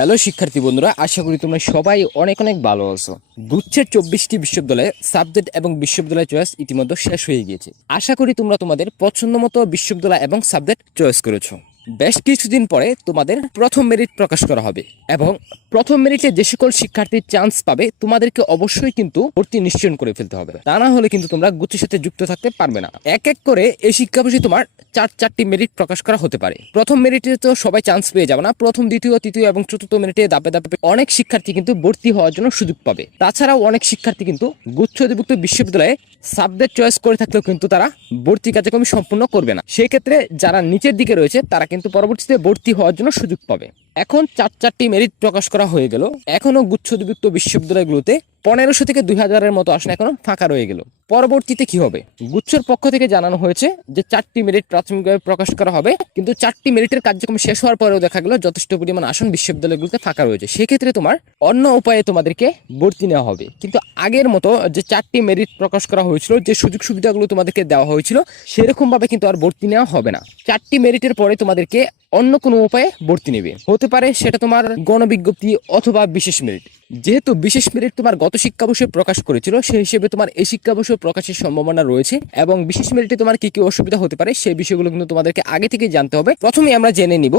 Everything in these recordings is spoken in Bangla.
হ্যালো শিক্ষার্থী বন্ধুরা, আশা করি তোমরা সবাই অনেক অনেক ভালো আছো। গুচ্ছের 24টি বিশ্ববিদ্যালয়ে সাবজেক্ট এবং বিশ্ববিদ্যালয় চয়েস ইতিমধ্যে শেষ হয়ে গিয়েছে। আশা করি তোমরা তোমাদের পছন্দ মতো বিশ্ববিদ্যালয় এবং সাবজেক্ট চয়েস করেছো। বেশ কিছুদিন পরে তোমাদের প্রথম মেরিট প্রকাশ করা হবে এবং প্রথম মেরিটে যে সকল শিক্ষার্থী চান্স পাবে তোমাদেরকে অবশ্যই কিন্তু ভর্তি নিশ্চয়ন করে ফেলতে হবে, তা না হলে কিন্তু তোমরা গুচ্ছের সাথে যুক্ত থাকতে পারবে না। এক এক করে এই শিক্ষাবর্ষে তোমার চারটি মেরিট প্রকাশ করা হতে পারে। প্রথম মেরিটে তো সবাই চান্স পেয়ে যাবে না, প্রথম দ্বিতীয় তৃতীয় এবং চতুর্থ মেরিটে ধাপে ধাপে অনেক শিক্ষার্থী কিন্তু ভর্তি হওয়ার জন্য সুযোগ পাবে। তাছাড়াও অনেক শিক্ষার্থী কিন্তু গুচ্ছ অধিভুক্ত বিশ্ববিদ্যালয়ে সাবজেক্ট চয়েস করে থাকলেও কিন্তু তারা ভর্তি কার্যক্রম সম্পূর্ণ করবে না। সেই ক্ষেত্রে যারা নিচের দিকে রয়েছে তারা কিন্তু পরবর্তীতে ভর্তি হওয়ার জন্য সুযোগ পাবে। এখন চারটি মেরিট প্রকাশ করা হয়ে গেল। এখনো গুচ্ছ অধিভুক্ত বিশ্ববিদ্যালয়গুলোতে 1500 থেকে 2000-এর মতো আসন এখনো ফাঁকা রয়ে গেল। পরবর্তীতে কি হবে? গুচ্ছর পক্ষ থেকে জানানো হয়েছে যে 4টি মেরিট প্রাথমিকভাবে প্রকাশ করা হবে, কিন্তু 4টি মেরিটের কার্যক্রম শেষ হওয়ার পরেও দেখা গেল যথেষ্ট পরিমাণ আসন বিশ্ববিদ্যালয়গুলোতে ফাঁকা রয়েছে। সেক্ষেত্রে তোমার অন্য উপায়ে তোমাদেরকে ভর্তি নেওয়া হবে। কিন্তু আগের মতো যে 4টি মেরিট প্রকাশ করা হয়েছিল, যে সুযোগ সুবিধাগুলো তোমাদেরকে দেওয়া হয়েছিল, সেরকম ভাবে কিন্তু আর ভর্তি নেওয়া হবে না। 4টি মেরিটের পরে তোমাদেরকে অন্য কোনো উপায়ে ভর্তি নেবে। হতে পারে সেটা তোমার গণবিজ্ঞপ্তি অথবা বিশেষ মেরিট। যেহেতু বিশেষ মেরিট তোমার গত শিক্ষাবর্ষে প্রকাশ করেছিল, সেই হিসেবে তোমার এই শিক্ষাবর্ষে প্রকাশের সম্ভাবনা রয়েছে এবং বিশেষ মেরিটে তোমার কি কি অসুবিধা হতে পারে সেই বিষয়গুলো কিন্তু তোমাদেরকে আগে থেকে জানতে হবে। প্রথমে আমরা জেনে নিব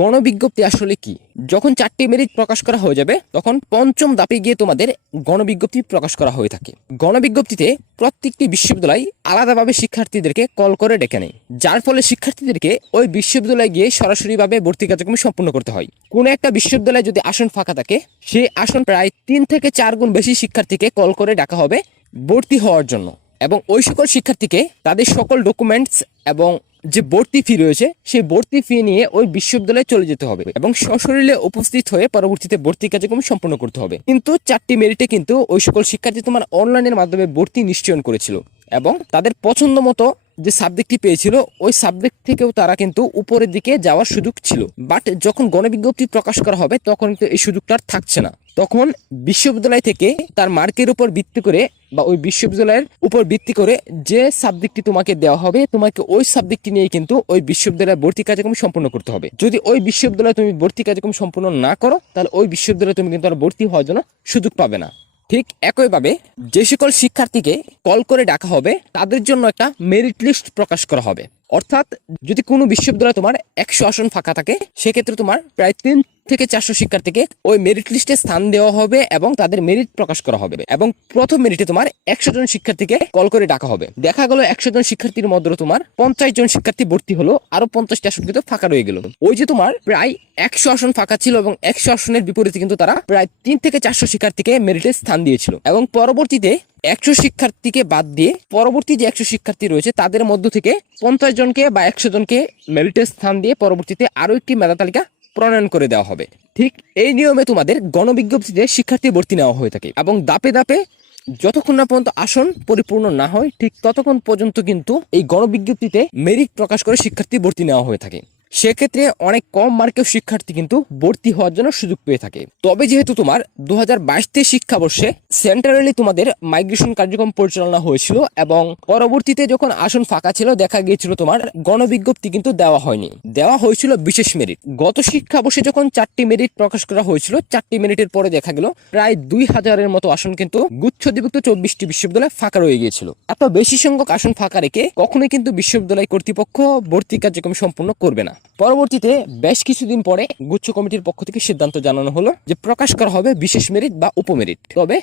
গণবিজ্ঞপ্তি আসলে কি। যখন 4টি মেরিট প্রকাশ করা হয়ে যাবে তখন পঞ্চম ধাপে গিয়ে তোমাদের গণবিজ্ঞপ্তি প্রকাশ করা হয়ে থাকে। গণবিজ্ঞপ্তিতে প্রত্যেকটি বিশ্ববিদ্যালয় আলাদাভাবে শিক্ষার্থীদেরকে কল করে ডেকে নেয়, যার ফলে শিক্ষার্থীদেরকে ওই বিশ্ববিদ্যালয়ে গিয়ে সরাসরিভাবে ভর্তি কার্যক্রম সম্পূর্ণ করতে হয়। কোনো একটা বিশ্ববিদ্যালয়ে যদি আসন ফাঁকা থাকে, সেই আসন প্রায় 3 থেকে 4 গুণ বেশি শিক্ষার্থীকে কল করে ডাকা হবে ভর্তি হওয়ার জন্য, এবং ওই সকল শিক্ষার্থীকে তাদের সকল ডকুমেন্টস এবং যে ভর্তি ফি রয়েছে সেই ভর্তি ফি নিয়ে ওই বিশ্ববিদ্যালয়ে চলে যেতে হবে এবং সশরীরে উপস্থিত হয়ে পরবর্তীতে ভর্তি কার্যক্রম সম্পন্ন করতে হবে। কিন্তু 4টি মেরিটে কিন্তু ওই সকল শিক্ষার্থী তোমার অনলাইনের মাধ্যমে ভর্তি নিশ্চয়ন করেছিল এবং তাদের পছন্দ মতো যে সাবজেক্টটি পেয়েছিল ওই সাবজেক্ট থেকেও তারা কিন্তু উপরের দিকে যাওয়ার সুযোগ ছিল। বাট যখন গণবিজ্ঞপ্তি প্রকাশ করা হবে তখন কিন্তু এই সুযোগটা আর থাকছে না। তখন বিশ্ববিদ্যালয় থেকে তার মার্কের উপর ভিত্তি করে বা ওই বিশ্ববিদ্যালয়ের উপর ভিত্তি করে যে সাবজেক্টটি তোমাকে দেওয়া হবে, তোমাকে ওই সাবজেক্টটি নিয়ে কিন্তু ওই বিশ্ববিদ্যালয়ে ভর্তি কার্যক্রম সম্পন্ন করতে হবে। যদি ওই বিশ্ববিদ্যালয়ে তুমি ভর্তি কার্যক্রম সম্পন্ন না করো, তাহলে ওই বিশ্ববিদ্যালয়ে তুমি কিন্তু আর ভর্তি হওয়ার জন্য সুযোগ পাবে না। ঠিক একইভাবে যে সকল শিক্ষার্থীকে কল করে ডাকা হবে তাদের জন্য একটা মেরিট লিস্ট প্রকাশ করা হবে। অর্থাৎ যদি কোনো বিশ্ববিদ্যালয়ে তোমার 100 আসন ফাঁকা থাকে, সেক্ষেত্রে তোমার প্রায় 3 থেকে 400 শিক্ষার্থীকে ওই মেরিট লিস্টে স্থান দেওয়া হবে এবং তাদের মেরিট প্রকাশ করা হবে। এবং প্রথম মেরিটে তোমার 100 জন শিক্ষার্থীকে কল করে ডাকা হবে। দেখা গেল 100 জন শিক্ষার্থীর মধ্যে তোমার 50 জন শিক্ষার্থী ভর্তি হলো, আরো 50টি আসন কিন্তু ফাঁকা রয়ে গেল। ওই যে তোমার প্রায় 100 আসন ফাঁকা ছিল এবং 100 আসনের বিপরীতে কিন্তু তারা প্রায় 3 থেকে 400 শিক্ষার্থীকে মেরিটে স্থান দিয়েছিল এবং পরবর্তীতে 100 শিক্ষার্থীকে বাদ দিয়ে পরবর্তী যে 100 শিক্ষার্থী রয়েছে তাদের মধ্য থেকে 50 জনকে বা 100 জনকে মেরিটে স্থান দিয়ে পরবর্তীতে আরো একটি মেধা তালিকা প্রণয়ন করে দেওয়া হবে। ঠিক এই নিয়মে তোমাদের গণবিজ্ঞপ্তিতে শিক্ষার্থী ভর্তি নেওয়া হয়ে থাকে এবং ধাপে ধাপে যতক্ষণ না পর্যন্ত আসন পরিপূর্ণ না হয় ঠিক ততক্ষণ পর্যন্ত কিন্তু এই গণবিজ্ঞপ্তিতে মেরিট প্রকাশ করে শিক্ষার্থী ভর্তি নেওয়া হয়ে থাকে। সেক্ষেত্রে অনেক কম মার্কের শিক্ষার্থী কিন্তু ভর্তি হওয়ার জন্য সুযোগ পেয়ে থাকে। তবে যেহেতু তোমার 2022 শিক্ষাবর্ষে সেন্ট্রালি তোমাদের মাইগ্রেশন কার্যক্রম পরিচালনা হয়েছিল এবং পরবর্তীতে যখন আসন ফাঁকা ছিল দেখা গিয়েছিল তোমার গণবিজ্ঞপ্তি কিন্তু দেওয়া হয়নি, দেওয়া হয়েছিল বিশেষ মেরিট। গত শিক্ষাবর্ষে যখন 4টি মেরিট প্রকাশ করা হয়েছিল, 4টি মেরিটের পরে দেখা গেল প্রায় 2000-এর মতো আসন কিন্তু গুচ্ছ অধিভুক্ত 24টি বিশ্ববিদ্যালয় ফাঁকা রয়ে গিয়েছিল। এত বেশি সংখ্যক আসন ফাঁকা রেখে কখনোই কিন্তু বিশ্ববিদ্যালয় কর্তৃপক্ষ ভর্তি কার্যক্রম সম্পূর্ণ করবে না। পরবর্তীতে বেশ কিছুদিন পরে গুচ্ছ কমিটির পক্ষ থেকে সিদ্ধান্ত জানানো হলো যে প্রকাশ করা হবে বিশেষ মেরিট বা উপমেরিট। তবে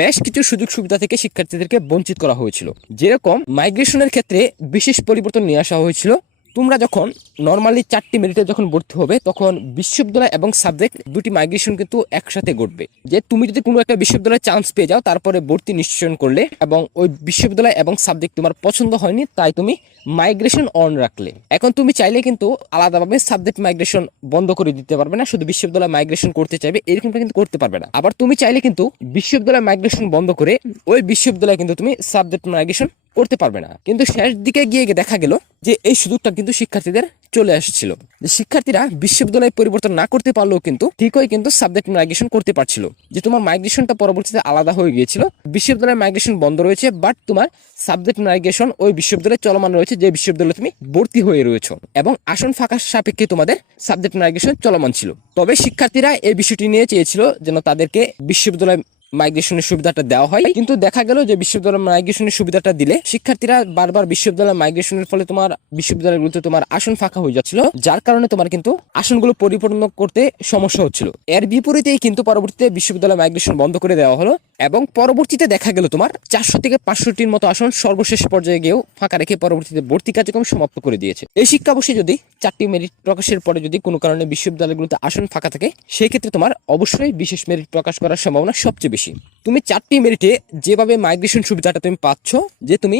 বেশ কিছু সুযোগ সুবিধা থেকে শিক্ষার্থীদেরকে বঞ্চিত করা হয়েছিল। যেরকম মাইগ্রেশনের ক্ষেত্রে বিশেষ পরিবর্তন নিয়ে আসা হয়েছিল। তোমরা যখন নর্মালি 4টি মেরিটে যখন ভর্তি হবে তখন বিশ্ববিদ্যালয় এবং সাবজেক্ট দুটি মাইগ্রেশন কিন্তু একসাথে ঘটবে। যে তুমি যদি কোনো একটা বিশ্ববিদ্যালয়ে চান্স পেয়ে যাও তারপরে ভর্তি নিশ্চয়ন করলে এবং ওই বিশ্ববিদ্যালয় এবং সাবজেক্ট তোমার পছন্দ হয়নি তাই তুমি মাইগ্রেশন অন রাখলে, এখন তুমি চাইলে কিন্তু আলাদাভাবে সাবজেক্ট মাইগ্রেশন বন্ধ করে দিতে পারবে না। শুধু বিশ্ববিদ্যালয় মাইগ্রেশন করতে চাইবে এরকমটা কিন্তু করতে পারবে না। আবার তুমি চাইলে কিন্তু বিশ্ববিদ্যালয় মাইগ্রেশন বন্ধ করে ওই বিশ্ববিদ্যালয়ে কিন্তু তুমি সাবজেক্ট মাইগ্রেশন করতে পারবে না। কিন্তু শেষ দিকে গিয়ে দেখা গেল যে এই সুযোগটা কিন্তু শিক্ষার্থীদের চলে আসছিল, যে শিক্ষার্থীরা বিশ্ববিদ্যালয় পরিবর্তন না করতে পারলেও কিন্তু ঠিকই কিন্তু সাবজেক্ট মাইগ্রেশন করতে পারছিল। যে তোমার মাইগ্রেশনটা পরবর্তীতে আলাদা হয়ে গিয়েছিল, বিশ্ববিদ্যালয়ের মাইগ্রেশন বন্ধ রয়েছে, বাট তোমার সাবজেক্ট মাইগ্রেশন ওই বিশ্ববিদ্যালয়ে চলমান রয়েছে, যে বিশ্ববিদ্যালয়ে তুমি ভর্তি হয়ে রয়েছো, এবং আসন ফাঁকা সাপেক্ষে তোমাদের সাবজেক্ট মাইগ্রেশন চলমান ছিল। তবে শিক্ষার্থীরা এই বিষয়টি নিয়ে চেয়েছিল যেন তাদেরকে বিশ্ববিদ্যালয় মাইগ্রেশনের সুবিধাটা দেওয়া হয়, কিন্তু দেখা গেল যে বিশ্ববিদ্যালয় মাইগ্রেশনের সুবিধাটা দিলে শিক্ষার্থীরা বারবার বিশ্ববিদ্যালয় মাইগ্রেশনের ফলে তোমার বিশ্ববিদ্যালয়গুলোতে তোমার আসন ফাঁকা হয়ে যাচ্ছিল, যার কারণে তোমার কিন্তু আসনগুলো পরিপূর্ণ করতে সমস্যা হচ্ছিল। এর বিপরীতেই কিন্তু পরবর্তীতে বিশ্ববিদ্যালয় মাইগ্রেশন বন্ধ করে দেওয়া হলো, এবং পরবর্তীতে দেখা গেল তোমার 400 থেকে 500টির মতো আসন সর্বশেষ পর্যায়ে গিয়েও ফাঁকা রেখে পরবর্তীতে ভর্তি কার্যক্রম সমাপ্ত করে দিয়েছে। এই শিক্ষাবর্ষে যদি 4টি মেরিট প্রকাশের পরে যদি কোনো কারণে বিশ্ববিদ্যালয়গুলোতে আসন ফাঁকা থাকে, সেই ক্ষেত্রে তোমার অবশ্যই বিশেষ মেরিট প্রকাশ করার সম্ভাবনা সবচেয়ে বেশি। তুমি 4টি মেরিটে যেভাবে মাইগ্রেশন সুবিধাটা তুমি পাচ্ছ, যে তুমি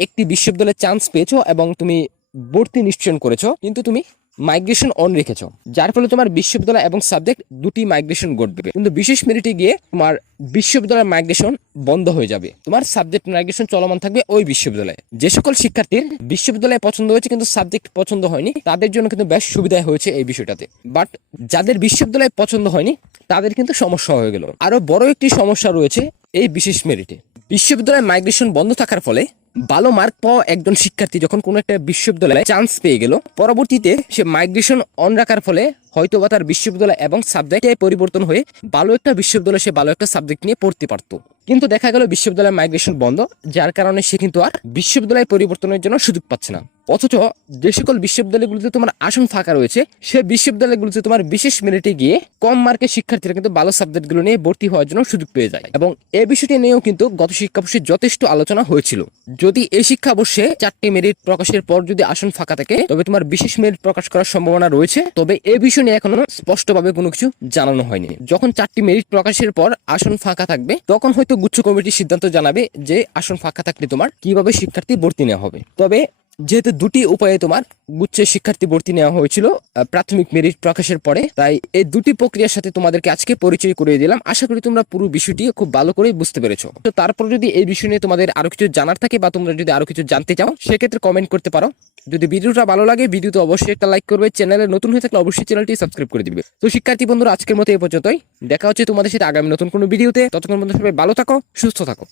একটি বিশ্ববিদ্যালয়ে চান্স পেয়েছো এবং তুমি ভর্তি নিশ্চয়ন করেছো, কিন্তু তুমি মাইগ্রেশন অন রেখেছো, যার ফলে তোমার বিশ্ববিদ্যালয় এবং সাবজেক্ট দুটি মাইগ্রেশন ঘটবে। কিন্তু বিশেষ মেরিটে গিয়ে তোমার বিশ্ববিদ্যালয়ের মাইগ্রেশন বন্ধ হয়ে যাবে, তোমার সাবজেক্ট মাইগ্রেশন চলমান থাকবে ওই বিশ্ববিদ্যালয়ে। যে সকল শিক্ষার্থীর বিশ্ববিদ্যালয়ে পছন্দ হয়েছে কিন্তু সাবজেক্ট পছন্দ হয়নি, তাদের জন্য কিন্তু বেশ সুবিধা হয়েছে এই বিষয়টাতে। বাট যাদের বিশ্ববিদ্যালয়ে পছন্দ হয়নি তাদের কিন্তু সমস্যা হয়ে গেল। আরো বড় একটি সমস্যা রয়েছে এই বিশেষ মেরিটে। বিশ্ববিদ্যালয়ের মাইগ্রেশন বন্ধ থাকার ফলে ভালো মার্ক পাওয়া একজন শিক্ষার্থী যখন কোনো একটা বিশ্ববিদ্যালয়ে চান্স পেয়ে গেল, পরবর্তীতে সে মাইগ্রেশন অন রাখার ফলে হয়তো বা তার বিশ্ববিদ্যালয় এবং সাবজেক্টে পরিবর্তন হয়ে ভালো একটা বিশ্ববিদ্যালয়ে সে ভালো একটা সাবজেক্ট নিয়ে পড়তে পারতো, কিন্তু দেখা গেল বিশ্ববিদ্যালয়ের মাইগ্রেশন বন্ধ, যার কারণে সে কিন্তু আর বিশ্ববিদ্যালয় পরিবর্তনের জন্য সুযোগ পাচ্ছে না। অথচ যে সকল বিশ্ববিদ্যালয়গুলোতে তোমার আসন ফাঁকা রয়েছে, সে বিশ্ববিদ্যালয়গুলোতে তোমার বিশেষ মেরিটে গিয়ে কম মার্কের শিক্ষার্থীরা কিন্তু ভালো সাবজেক্টগুলো নিয়ে ভর্তি হওয়ার জন্য সুযোগ পেয়ে যায়। এবং এই বিষয়টি নিয়েও কিন্তু গত শিক্ষাবর্ষে যথেষ্ট আলোচনা হয়েছিল। যদি এই শিক্ষাবর্ষে 4টি মেরিট প্রকাশের পর যদি আসন ফাঁকা থাকে, তবে তোমার বিশেষ মেরিট প্রকাশ করার সম্ভাবনা রয়েছে। তবে এই বিষয় নিয়ে এখনো স্পষ্টভাবে কোনো কিছু জানানো হয়নি। যখন 4টি মেরিট প্রকাশের পর আসন ফাঁকা থাকবে, তখন হয়তো গুচ্ছ কমিটি সিদ্ধান্ত জানাবে যে আসন ফাঁকা থাকলে তোমার কিভাবে শিক্ষার্থী ভর্তি নেওয়া হবে। তবে যেহেতু দুটি উপায়ে তোমার গুচ্ছের শিক্ষার্থী ভর্তি নেওয়া হয়েছিল প্রাথমিক মেরিট প্রকাশের পরে, তাই এই দুটি প্রক্রিয়ার সাথে তোমাদেরকে আজকে পরিচয় করিয়ে দিলাম। আশা করি তোমরা পুরো বিষয়টি খুব ভালো করে বুঝতে পেরেছো। তো তারপর যদি এই বিষয় নিয়ে তোমাদের আরো কিছু জানার থাকে বা তোমরা যদি আরো কিছু জানতে চাও, সেক্ষেত্রে কমেন্ট করতে পারো। যদি ভিডিওটা ভালো লাগে, ভিডিওতে অবশ্যই একটা লাইক করবে, চ্যানেলে নতুন হয়ে থাকলে অবশ্যই চ্যানেলটি সাবস্ক্রাইব করে দিবে। তো শিক্ষার্থী বন্ধুরা, আজকের মতো এই পর্যন্তই। দেখা হচ্ছে তোমাদের সাথে আগামী নতুন কোনো ভিডিওতে। ততক্ষণ পর্যন্ত সবাই ভালো থাকো, সুস্থ থাকো।